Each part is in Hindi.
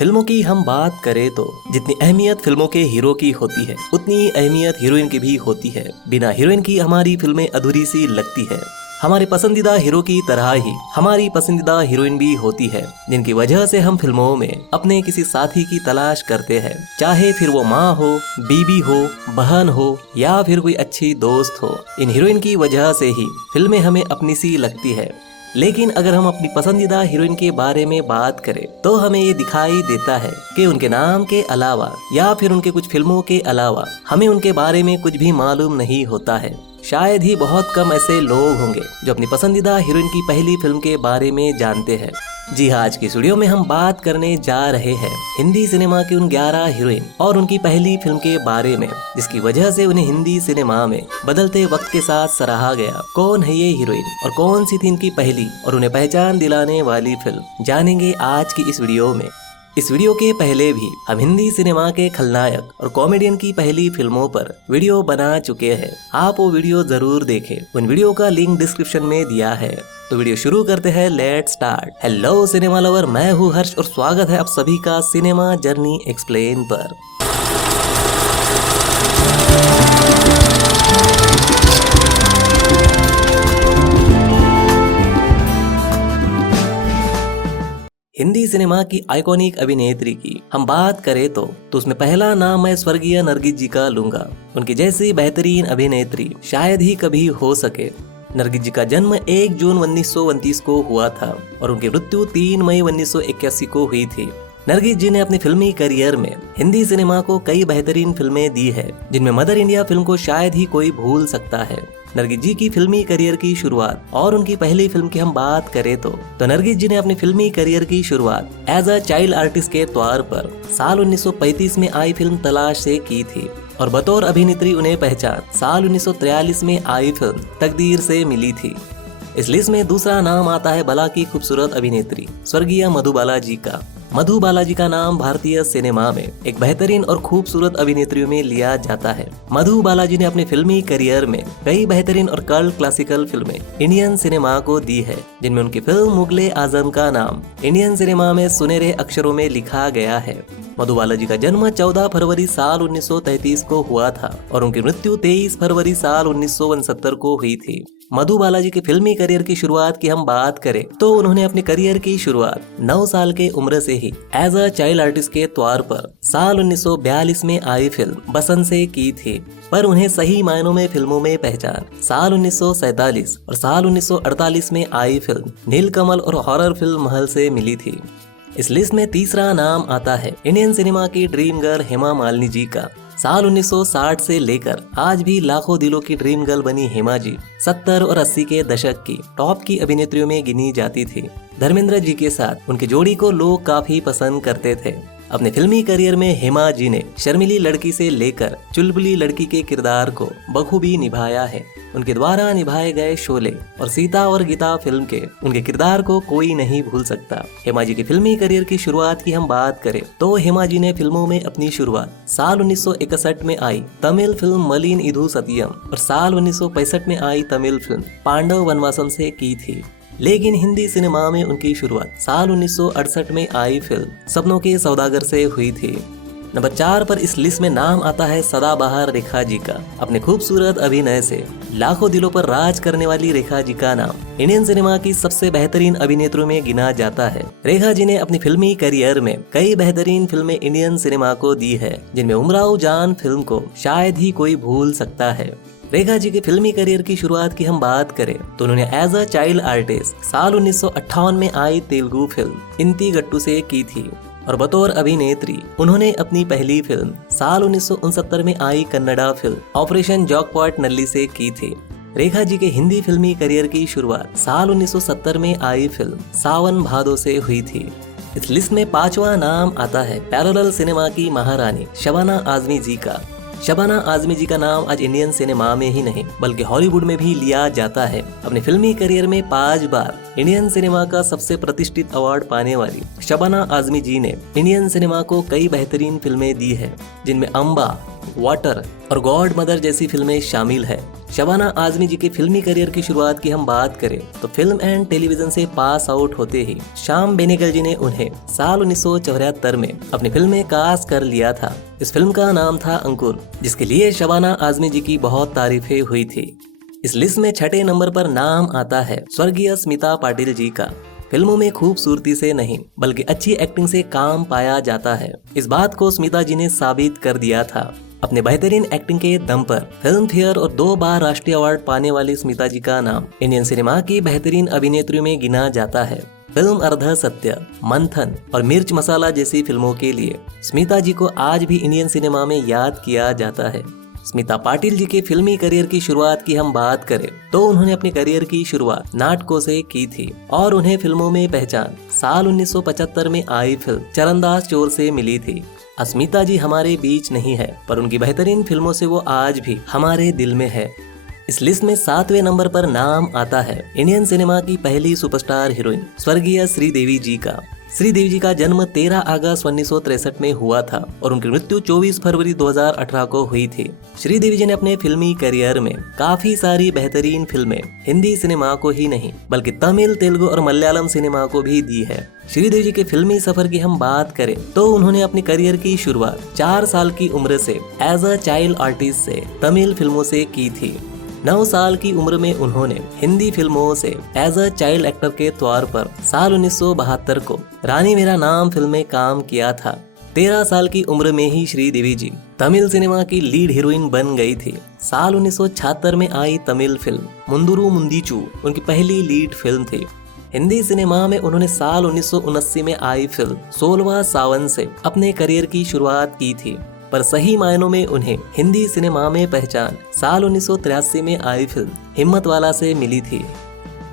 फिल्मों की हम बात करें तो जितनी अहमियत फिल्मों के हीरो की होती है उतनी अहमियत हीरोइन की भी होती है। बिना हीरोइन की हमारी फिल्में अधूरी सी लगती है। हमारे पसंदीदा हीरो की तरह ही हमारी पसंदीदा हीरोइन भी होती है, जिनकी वजह से हम फिल्मों में अपने किसी साथी की तलाश करते हैं, चाहे फिर वो माँ हो, बीबी हो, बहन हो या फिर कोई अच्छी दोस्त हो। इन हीरोइन की वजह से ही फिल्में हमें अपनी सी लगती है। लेकिन अगर हम अपनी पसंदीदा हीरोइन के बारे में बात करें तो हमें ये दिखाई देता है कि उनके नाम के अलावा या फिर उनके कुछ फिल्मों के अलावा हमें उनके बारे में कुछ भी मालूम नहीं होता है। शायद ही बहुत कम ऐसे लोग होंगे जो अपनी पसंदीदा हीरोइन की पहली फिल्म के बारे में जानते हैं। जी हाँ, आज की इस वीडियो में हम बात करने जा रहे हैं हिंदी सिनेमा की उन 11 हीरोइन और उनकी पहली फिल्म के बारे में, जिसकी वजह से उन्हें हिंदी सिनेमा में बदलते वक्त के साथ सराहा गया। कौन है ये हीरोइन और कौन सी थी इनकी पहली और उन्हें पहचान दिलाने वाली फिल्म, जानेंगे आज की इस वीडियो में। इस वीडियो के पहले भी हम हिंदी सिनेमा के खलनायक और कॉमेडियन की पहली फिल्मों पर वीडियो बना चुके हैं। आप वो वीडियो जरूर देखें, उन वीडियो का लिंक डिस्क्रिप्शन में दिया है। तो वीडियो शुरू करते हैं, let's start. Hello cinema lover, मैं हूँ हर्ष और स्वागत है आप सभी का सिनेमा जर्नी एक्सप्लेन पर। हिंदी सिनेमा की आइकॉनिक अभिनेत्री की हम बात करें तो उसमें पहला नाम मैं स्वर्गीय नरगिस जी का लूंगा। उनकी जैसी बेहतरीन अभिनेत्री शायद ही कभी हो सके। नरगिस जी का जन्म 1 जून 1929 को हुआ था और उनकी मृत्यु 3 मई 1981 को हुई थी। नरगिस जी ने अपने फिल्मी करियर में हिंदी सिनेमा को कई बेहतरीन फिल्में दी है, जिनमें मदर इंडिया फिल्म को शायद ही कोई भूल सकता है। नरगिस जी की फिल्मी करियर की शुरुआत और उनकी पहली फिल्म की हम बात करें तो नरगिस जी ने अपनी फिल्मी करियर की शुरुआत एज अ चाइल्ड आर्टिस्ट के तौर पर साल 1935 में आई फिल्म तलाश से की थी और बतौर अभिनेत्री उन्हें पहचान साल 1943 में आई फिल्म तकदीर से मिली थी। इस लिस्ट में दूसरा नाम आता है भला की खूबसूरत अभिनेत्री स्वर्गीय मधुबाला जी का। मधुबाला जी का नाम भारतीय सिनेमा में एक बेहतरीन और खूबसूरत अभिनेत्रियों में लिया जाता है। मधुबाला जी ने अपने फिल्मी करियर में कई बेहतरीन और कल्ट क्लासिकल फिल्में इंडियन सिनेमा को दी है, जिनमें उनकी फिल्म मुगले आजम का नाम इंडियन सिनेमा में सुनहरे अक्षरों में लिखा गया है। मधुबाला जी का जन्म 14 फरवरी साल 1933 को हुआ था और उनकी मृत्यु 23 फरवरी साल 1969 को हुई थी। मधुबाला जी के फिल्मी करियर की शुरुआत की हम बात करें तो उन्होंने अपने करियर की शुरुआत 9 साल के उम्र से ही एज अ चाइल्ड आर्टिस्ट के तौर पर साल 1942 में आई फिल्म बसंत से की थी, पर उन्हें सही मायनों में फिल्मों में पहचान साल 1947 और साल 1948 में आई फिल्म नीलकमल और हॉरर फिल्म महल से मिली थी। इस लिस्ट में तीसरा नाम आता है इंडियन सिनेमा की ड्रीम गर्ल हेमा मालिनी जी का। साल 1960 से लेकर आज भी लाखों दिलों की ड्रीम गर्ल बनी हेमा जी 70 और 80 के दशक की टॉप की अभिनेत्रियों में गिनी जाती थी। धर्मेंद्र जी के साथ उनकी जोड़ी को लोग काफी पसंद करते थे। अपने फिल्मी करियर में हेमा जी ने शर्मिली लड़की से लेकर चुलबुली लड़की के किरदार को बखूबी निभाया है। उनके द्वारा निभाए गए शोले और सीता और गीता फिल्म के उनके किरदार को कोई नहीं भूल सकता। हेमा जी की फिल्मी करियर की शुरुआत की हम बात करें तो हेमा जी ने फिल्मों में अपनी शुरुआत साल 1961 में आई तमिल फिल्म मलिन इधु सत्यम और साल 1965 में आई तमिल फिल्म पांडव वनवासम से की थी। लेकिन हिंदी सिनेमा में उनकी शुरुआत साल 1968 में आई फिल्म सपनों के सौदागर से हुई थी। नंबर 4 पर इस लिस्ट में नाम आता है सदाबहार रेखा जी का। अपने खूबसूरत अभिनय से लाखों दिलों पर राज करने वाली रेखा जी का नाम इंडियन सिनेमा की सबसे बेहतरीन अभिनेत्रियों में गिना जाता है। रेखा जी ने अपनी फिल्मी करियर में कई बेहतरीन फिल्में इंडियन सिनेमा को दी है, जिनमें उमराव जान फिल्म को शायद ही कोई भूल सकता है। रेखा जी के फिल्मी करियर की शुरुआत की हम बात करें तो उन्होंने एज अ चाइल्ड आर्टिस्ट साल 1958 में आई तेलुगु फिल्म इंती गट्टू से की थी और बतौर अभिनेत्री उन्होंने अपनी पहली फिल्म साल 1969 में आई कन्नड़ा फिल्म ऑपरेशन जॉकपॉट नल्ली से की थी। रेखा जी के हिंदी फिल्मी करियर की शुरुआत साल 1970 में आई फिल्म सावन भादो से हुई थी। इस लिस्ट में 5वां नाम आता है पैरेलल सिनेमा की महारानी शबाना आजमी जी का। शबाना आजमी जी का नाम आज इंडियन सिनेमा में ही नहीं बल्कि हॉलीवुड में भी लिया जाता है। अपने फिल्मी करियर में 5 बार इंडियन सिनेमा का सबसे प्रतिष्ठित अवार्ड पाने वाली शबाना आजमी जी ने इंडियन सिनेमा को कई बेहतरीन फिल्में दी है, जिनमें अम्बा, वाटर और गॉड मदर जैसी फिल्में शामिल है। शबाना आजमी जी के फिल्मी करियर की शुरुआत की हम बात करें तो फिल्म एंड टेलीविजन से पास आउट होते ही श्याम बेनेगल जी ने उन्हें साल 1974 में अपनी फिल्म में कास्ट कर लिया था। इस फिल्म का नाम था अंकुर, जिसके लिए शबाना आजमी जी की बहुत तारीफें हुई थी। इस लिस्ट में छठे नंबर पर नाम आता है स्वर्गीय स्मिता पाटिल जी का। फिल्मों में खूबसूरती से नहीं बल्कि अच्छी एक्टिंग से काम पाया जाता है। इस बात को स्मिता जी ने साबित कर दिया था। अपने बेहतरीन एक्टिंग के दम पर फिल्म फेयर और 2 बार राष्ट्रीय अवार्ड पाने वाली स्मिता जी का नाम इंडियन सिनेमा की बेहतरीन अभिनेत्रियों में गिना जाता है। फिल्म अर्ध सत्य, मंथन और मिर्च मसाला जैसी फिल्मों के लिए स्मिता जी को आज भी इंडियन सिनेमा में याद किया जाता है। स्मिता पाटिल जी के फिल्मी करियर की शुरुआत की हम बात करें तो उन्होंने अपने करियर की शुरुआत नाटकों से की थी और उन्हें फिल्मों में पहचान साल 1975 में आई फिल्म चरणदास चोर से मिली थी। स्मिता जी हमारे बीच नहीं है, पर उनकी बेहतरीन फिल्मों से वो आज भी हमारे दिल में है। इस लिस्ट में 7वें नंबर पर नाम आता है इंडियन सिनेमा की पहली सुपरस्टार हीरोइन स्वर्गीय श्रीदेवी जी का। श्रीदेवी जी का जन्म 13 अगस्त 1963 में हुआ था और उनकी मृत्यु 24 फरवरी 2018 को हुई थी। श्रीदेवी जी ने अपने फिल्मी करियर में काफी सारी बेहतरीन फिल्में हिंदी सिनेमा को ही नहीं बल्कि तमिल, तेलुगु और मलयालम सिनेमा को भी दी है। श्रीदेवी जी के फिल्मी सफर की हम बात करें तो उन्होंने अपनी करियर की शुरुआत 4 साल की उम्र से एज अ चाइल्ड आर्टिस्ट से तमिल फिल्मों से की थी। 9 साल की उम्र में उन्होंने हिंदी फिल्मों से एज अ चाइल्ड एक्टर के तौर पर साल 1972 को रानी मेरा नाम फिल्म में काम किया था। 13 साल की उम्र में ही श्रीदेवी जी तमिल सिनेमा की लीड हीरोइन बन गई थी। साल 1976 में आई तमिल फिल्म मुंदुरु मुंदीचू उनकी पहली लीड फिल्म थी। हिंदी सिनेमा में उन्होंने साल 1979 में आई फिल्म 16वां सावन से अपने करियर की शुरुआत की थी, पर सही मायनों में उन्हें हिंदी सिनेमा में पहचान साल 1983 में आई फिल्म हिम्मत वाला से मिली थी।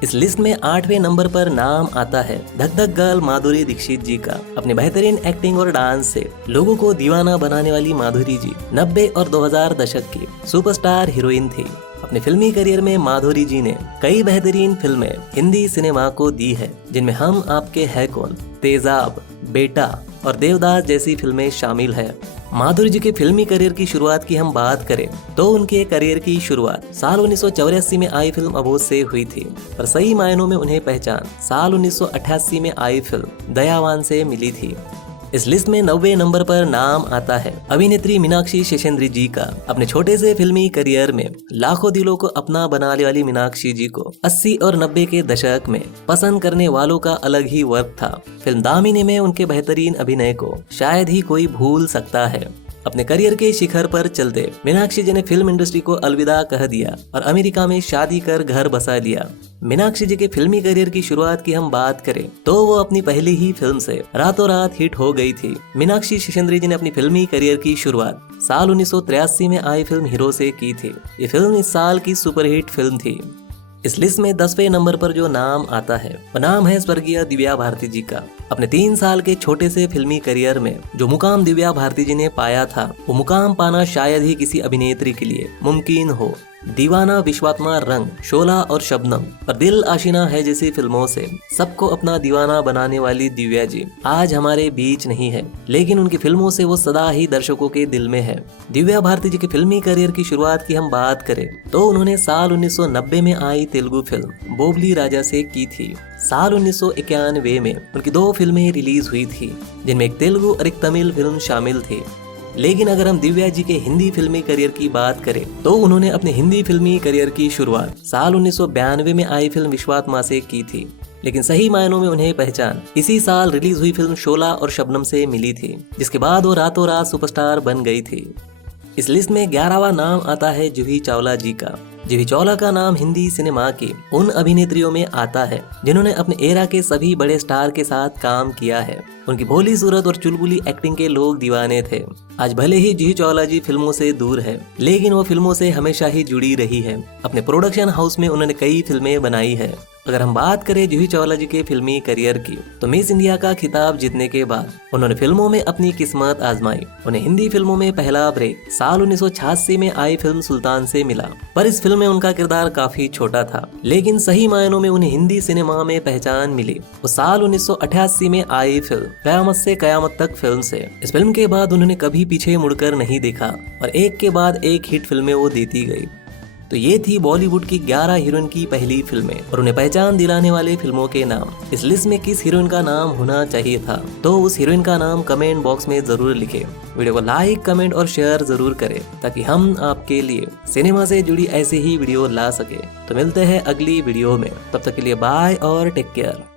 इस लिस्ट में 8वें नंबर पर नाम आता है धक धक गर्ल माधुरी दीक्षित जी का। अपने बेहतरीन एक्टिंग और डांस से लोगों को दीवाना बनाने वाली माधुरी जी 90 और 2000 दशक की सुपरस्टार हीरोइन थी। अपने फिल्मी करियर में माधुरी जी ने कई बेहतरीन फिल्में हिंदी सिनेमा को दी है, जिनमें हम आपके है कौन, तेजाब, बेटा और देवदास जैसी फिल्में शामिल है। माधुरी जी के फिल्मी करियर की शुरुआत की हम बात करें तो उनके करियर की शुरुआत साल 1984 में आई फिल्म अबोध से हुई थी, पर सही मायनों में उन्हें पहचान साल 1988 में आई फिल्म दयावान से मिली थी। इस लिस्ट में 90वें नंबर पर नाम आता है अभिनेत्री मीनाक्षी शेषेंद्री जी का। अपने छोटे से फिल्मी करियर में लाखों दिलों को अपना बनाने वाली मीनाक्षी जी को 80 और 90 के दशक में पसंद करने वालों का अलग ही वर्ग था। फिल्म दामिनी में उनके बेहतरीन अभिनय को शायद ही कोई भूल सकता है। अपने करियर के शिखर पर चलते मीनाक्षी जी ने फिल्म इंडस्ट्री को अलविदा कह दिया और अमेरिका में शादी कर घर बसा लिया। मीनाक्षी जी के फिल्मी करियर की शुरुआत की हम बात करें तो वो अपनी पहली ही फिल्म से रातों रात हिट हो गई थी। मीनाक्षी शेषेंद्री जी ने अपनी फिल्मी करियर की शुरुआत साल 1983 में आई फिल्म हीरो से की थी। ये फिल्म इस साल की सुपरहिट फिल्म थी। इस लिस्ट में 10वें नंबर पर जो नाम आता है वो नाम है स्वर्गीय दिव्या भारती जी का। अपने 3 साल के छोटे से फिल्मी करियर में जो मुकाम दिव्या भारती जी ने पाया था, वो मुकाम पाना शायद ही किसी अभिनेत्री के लिए मुमकिन हो। दीवाना, विश्वात्मा, रंग, शोला और शबनम और दिल आशिना है जैसी फिल्मों से सबको अपना दीवाना बनाने वाली दिव्या जी आज हमारे बीच नहीं है, लेकिन उनकी फिल्मों से वो सदा ही दर्शकों के दिल में है। दिव्या भारती जी के फिल्मी करियर की शुरुआत की हम बात करें तो उन्होंने साल 1990 में आई तेलुगु फिल्म बोबली राजा से की थी। साल 1991 में उनकी 2 फिल्में रिलीज हुई थी, जिनमें एक तेलुगु और एक तमिल फिल्म शामिल थी। लेकिन अगर हम दिव्या जी के हिंदी फिल्मी करियर की बात करें तो उन्होंने अपने हिंदी फिल्मी करियर की शुरुआत साल 1992 में आई फिल्म विश्वात्मा से की थी, लेकिन सही मायनों में उन्हें पहचान इसी साल रिलीज हुई फिल्म शोला और शबनम से मिली थी, जिसके बाद वो रातों रात सुपरस्टार बन गई थी। इस लिस्ट में 11वां नाम आता है जूही चावला जी का। जूही चावला का नाम हिंदी सिनेमा की उन अभिनेत्रियों में आता है जिन्होंने अपने एरा के सभी बड़े स्टार के साथ काम किया है। उनकी भोली सूरत और चुलबुली एक्टिंग के लोग दीवाने थे। आज भले ही जूही चावला जी फिल्मों से दूर है, लेकिन वो फिल्मों से हमेशा ही जुड़ी रही है। अपने प्रोडक्शन हाउस में उन्होंने कई फिल्में बनाई है। अगर हम बात करें जूही चावला जी के फिल्मी करियर की, तो मिस इंडिया का खिताब जीतने के बाद उन्होंने फिल्मों में अपनी किस्मत आजमाई। उन्हें हिंदी फिल्मों में पहला ब्रेक साल 1986 में आई फिल्म सुल्तान से मिला, पर इस फिल्म में उनका किरदार काफी छोटा था, लेकिन सही मायनों में उन्हें हिंदी सिनेमा में पहचान मिली वो साल 1988 में आई फिल्म कयामत से कयामत तक फिल्म से। इस फिल्म के बाद उन्होंने कभी पीछे मुड़कर नहीं देखा और एक के बाद एक हिट फिल्में वो देती गई। तो ये थी बॉलीवुड की 11 हीरोइन की पहली फिल्में और उन्हें पहचान दिलाने वाले फिल्मों के नाम। इस लिस्ट में किस हीरोइन का नाम होना चाहिए था, तो उस हीरोइन का नाम कमेंट बॉक्स में जरूर लिखें। वीडियो को लाइक, कमेंट और शेयर जरूर करें ताकि हम आपके लिए सिनेमा से जुड़ी ऐसे ही वीडियो ला सके। तो मिलते हैं अगली वीडियो में, तब तक के लिए बाय और टेक केयर।